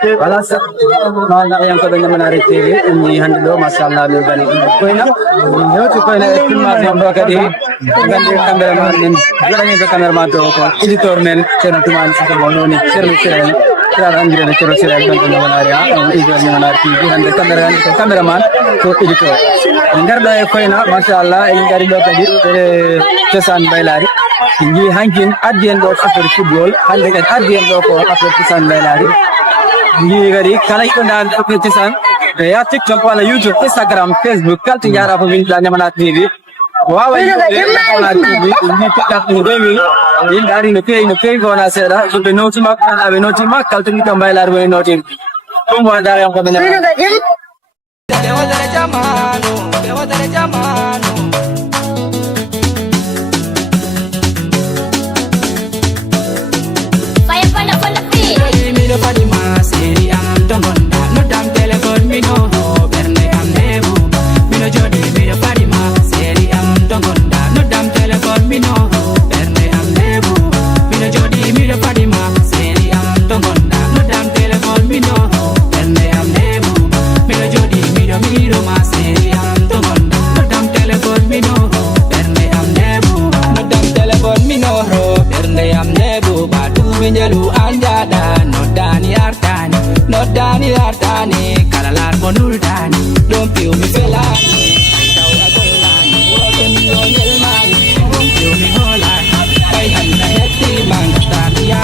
Wala sa mga yang ko naman na retiri hindi handlo masalah lo gani ko na yo to ko na estimate mo ka di gandi cameraman nin gani do cameraman do ko editor men chero tuman sa bono ni chero chero andre na chero chero kan naman area editor ni naman TV hande cameraman to editor ngar do ko na masyaallah en gari do ka di cesan bailari inji hankin adien do after football hande kan adien do ko after cesan bailari Ini gari kalau itu dan aplikasi ya TikTok wala YouTube Instagram Facebook kalau tinggal apa bintangnya mana TV wah ini TikTok ini gaming ini dari nuke gona seda sudah noti mak kalau tinggal tambah lagi noti tunggu ada yang kau dengar dewa dari zaman Seri am tongonda no dam telepon mi no berne am nebu mi no jodi mi no padima seri am tongonda no dam telepon mi no berne am nebu mi no jodi mi no padima seri am tongonda no dam telepon mi no berne am nebu mi no jodi mi no ma seri am tongonda no dam telepon mi no berne am nebu no dam telepon mi no berne am nebu batu binjalu anjada no dani artani no dani artani kalalar bonul dani don't feel me felani tau agolani woto ni onyel mani don't feel me holani kai hanna hetti mangata ya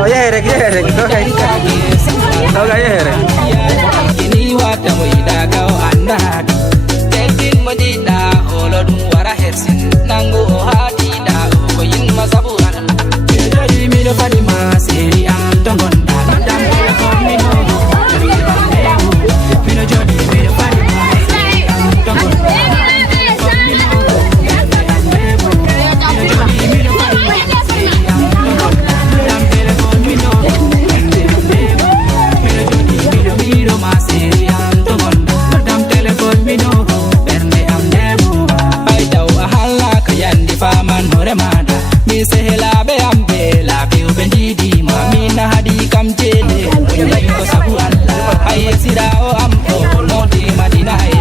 oh ya herek so kai herek ini wata moida kau anda tekin modida olodum wara hersin nangu hati da ko yin masaburan jadi mi do padima seri am tongonda nadam ko mi no mi no jodi mi do padima seri am tongonda faman hore mada mi sehela be ambe la be ubendidi mami na hadi kam tele woni ko sabu alla ay sira o ampo no di madina ay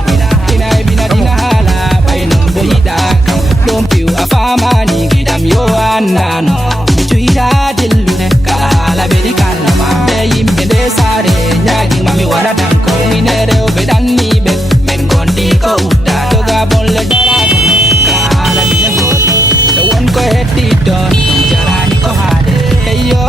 bina dina hala bayno boyida kam dom piu afama ni gidam yo annano tuida dilune ka hala be di kalma be yimbe de sare nyaagi mami wala dan ko ni nere o be danni be men gondi ko uta to ga bolle dara ka hala be ko hetti don jarani ko hade heyo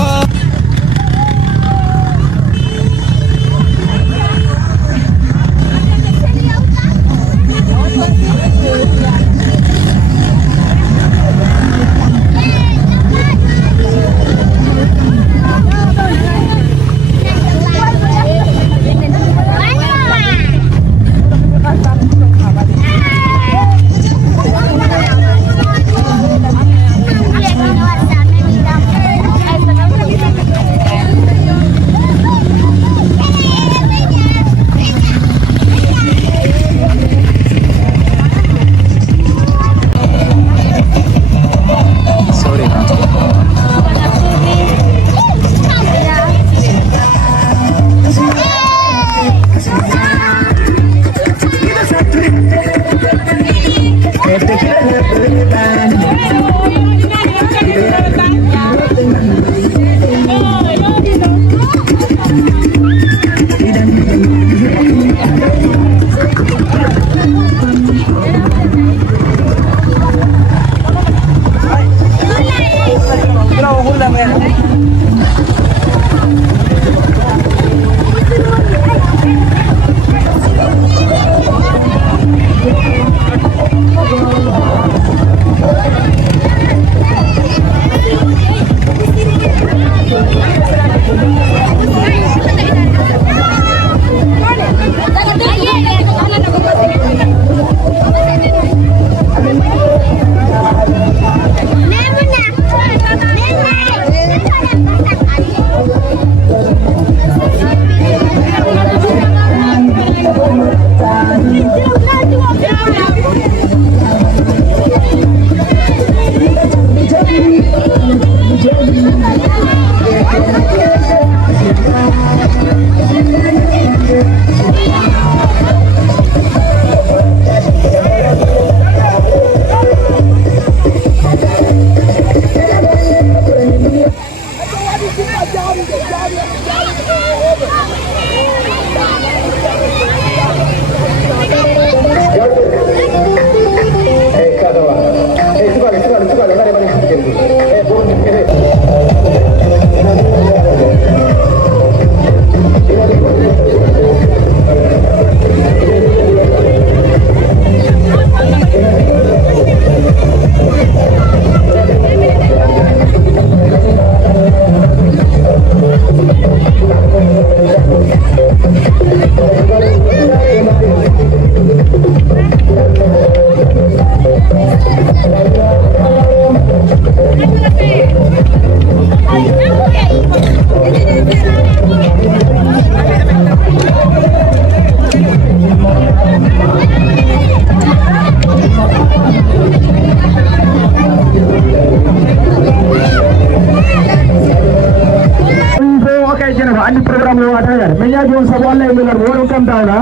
Jones sabu Allah mi lar waro calm down ha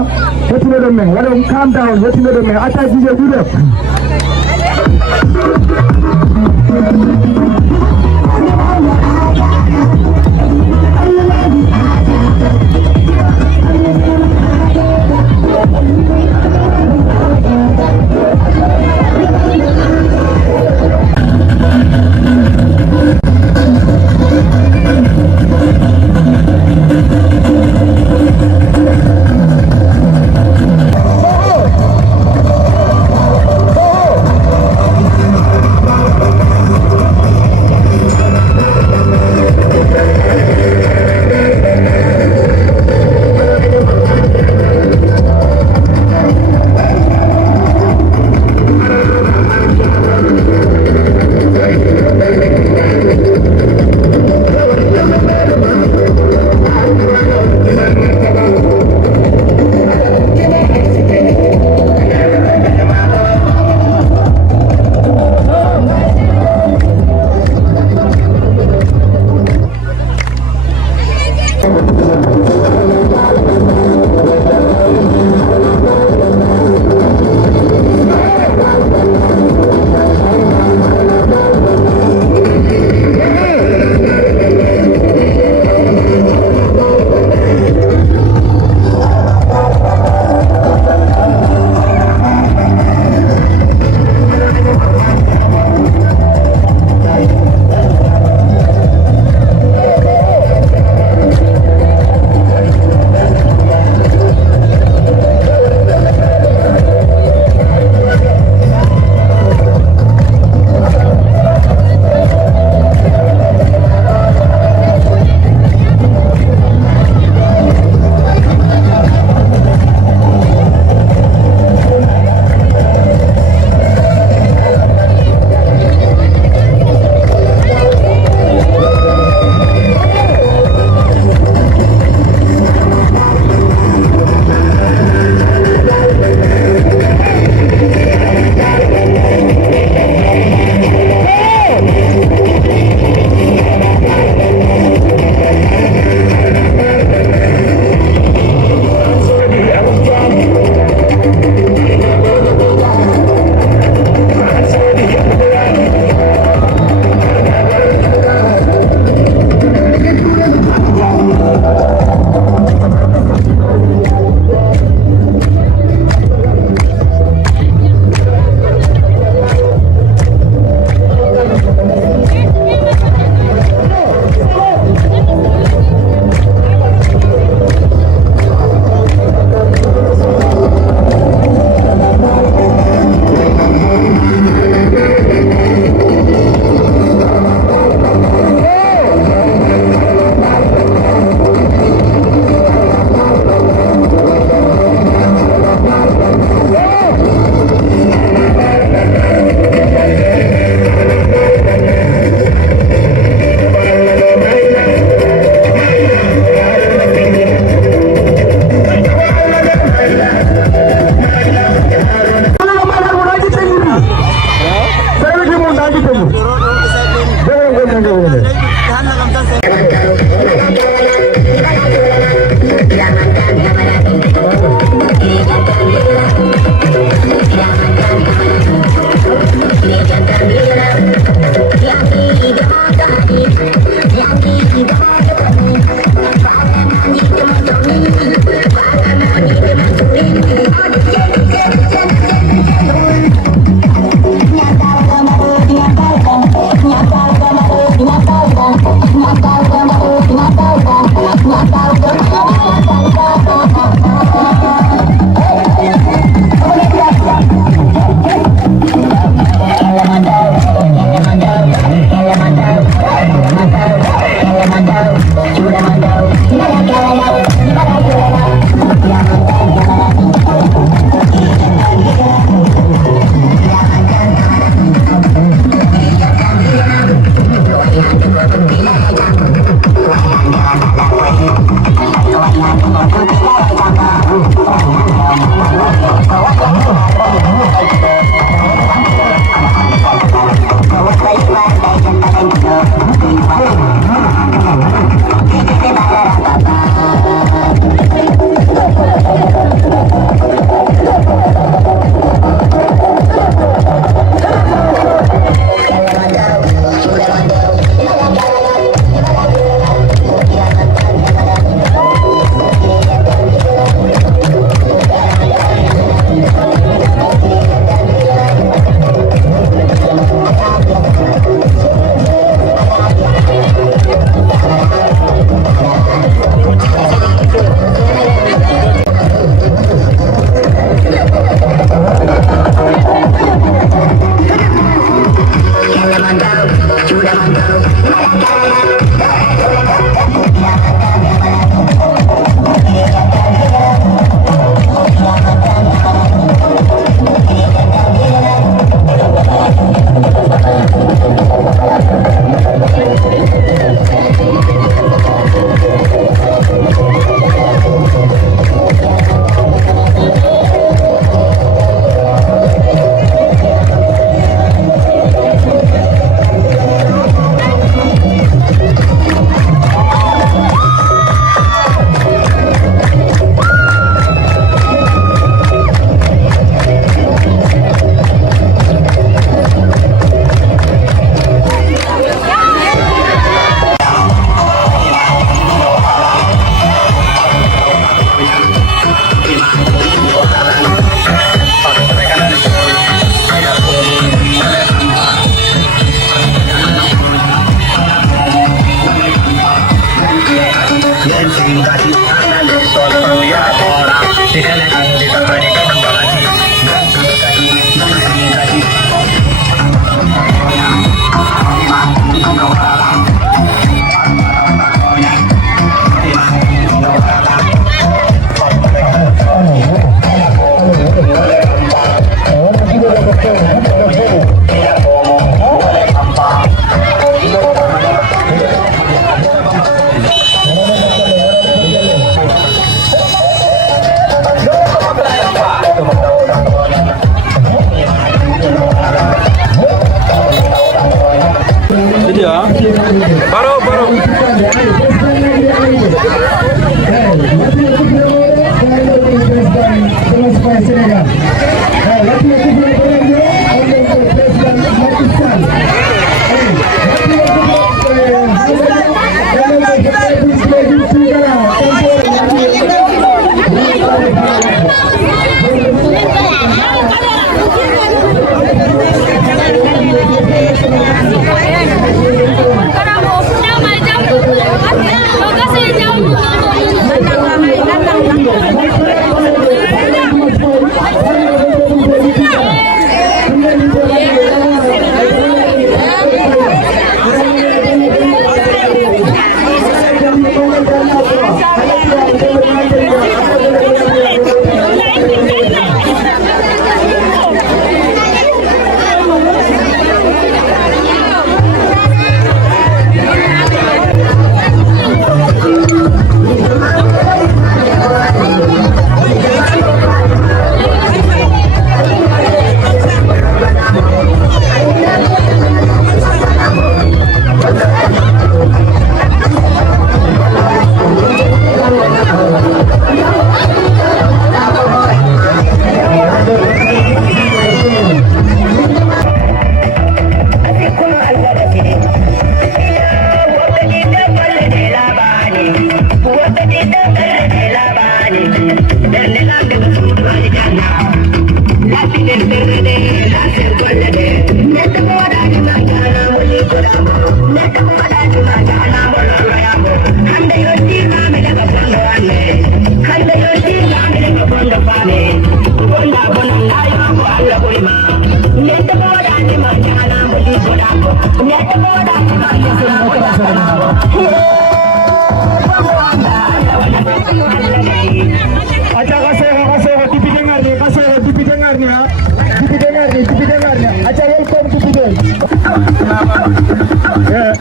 hetino do men waro calm down hetino do men ata jije dude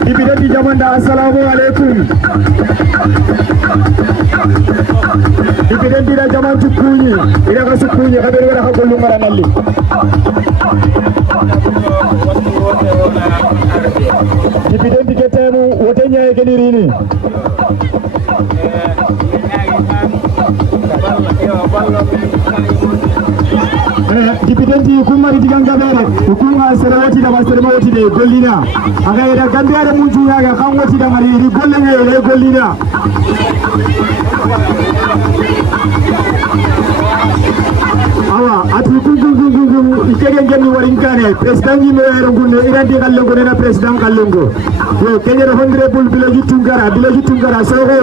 Dipidenti Jamanda, assalamualaikum. Dipidenti da Jaman Tukunyi, ina kasu kunyi, kabiri wala hakulu maranali. Dipidenti ketemu, wotenya ekenirini. Dipidenti kumari digangabere, ukunga serawati da masermawati de golina. Aga ida gandare munju yaga kangwati da mari gollenge golina. Awa atu kungu ikege ngeni warinkane president ni mero gunne irandi kallongo na president kallongo. Yo Kenya honorable Biloji Tungara soho.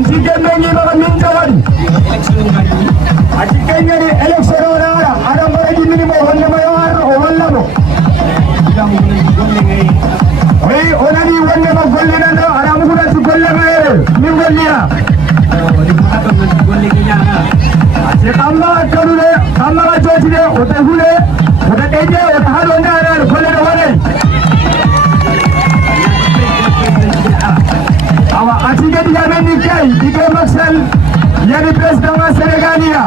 anti gembengi maka minta wadi ati kenyani election ora ada mara gini mo holle mayar o walla mo oi onani wonde ma golle nando ara mu kuna su golle mayar min golliya ate kamba kanule kamba jotide ota hule ota deje ota hado ndara golle do wale awa atiga diga mendi kay diga maksal yani president Senegalia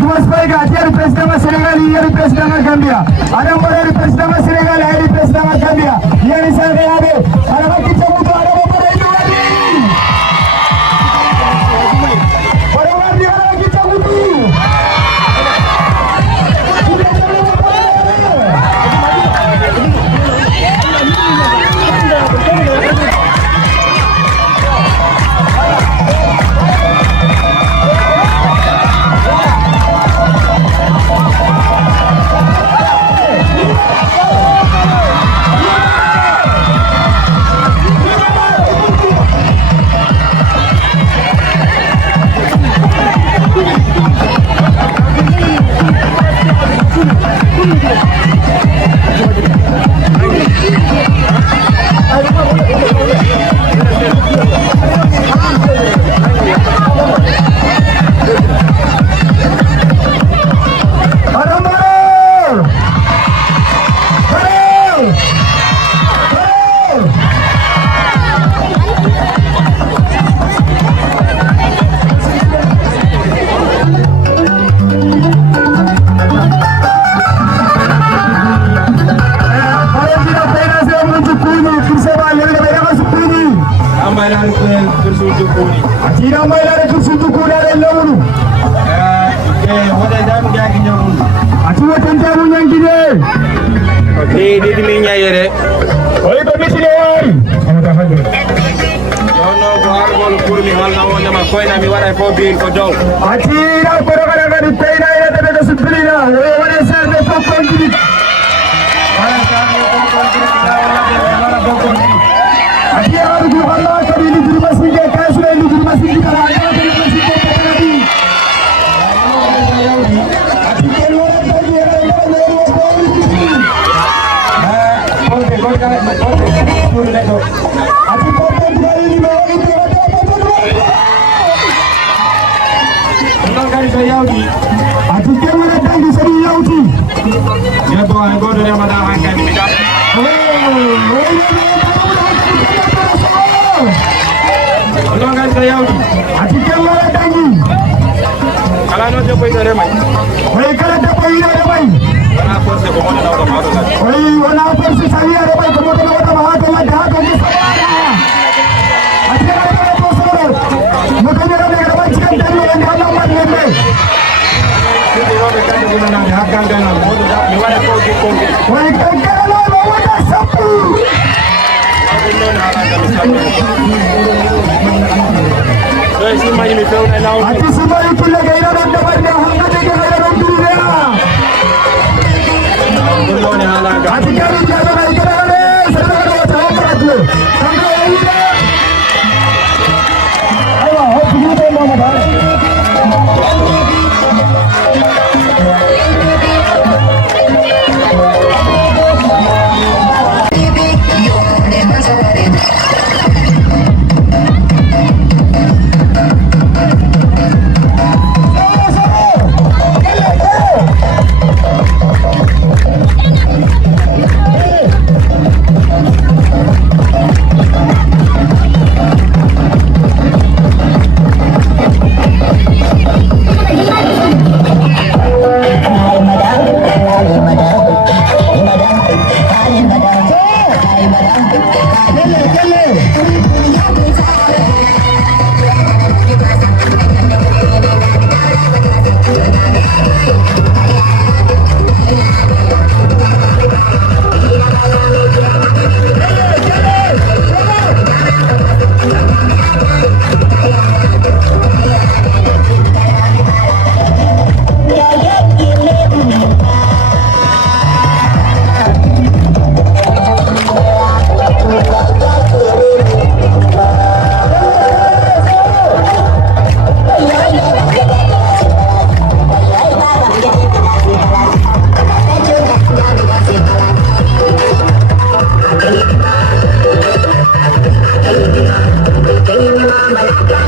duas paiga yani president Senegalia yani president Gambia adam bare president Senegalia yani president Gambia yani sargabe ara bakki chamuto ara bare duwadi bara wadi ara bakki chamuto Atira por agora do treino aí da disciplina. Eu vou descer do ponto. Aqui é o do Allah que ele diz mas que é caso ele diz mas que cara é ele diz que é para mim. Aqui que ele vai fazer ele Ati kemana tangi seri yauti. Ya to ay godo ne mada hanga ni mida. Lo ngal seri yauti. Ati kemana tangi. Kala no je koy dere may. Oy kala de koy dere may. Wana force ko mona daw ma do la. Oy wana force sari are may ko mona daw ma ha to la ha to ni sara. Ati kala ko soro. Mo ko dere me ga chikan tani en hala ma ne. Thank you.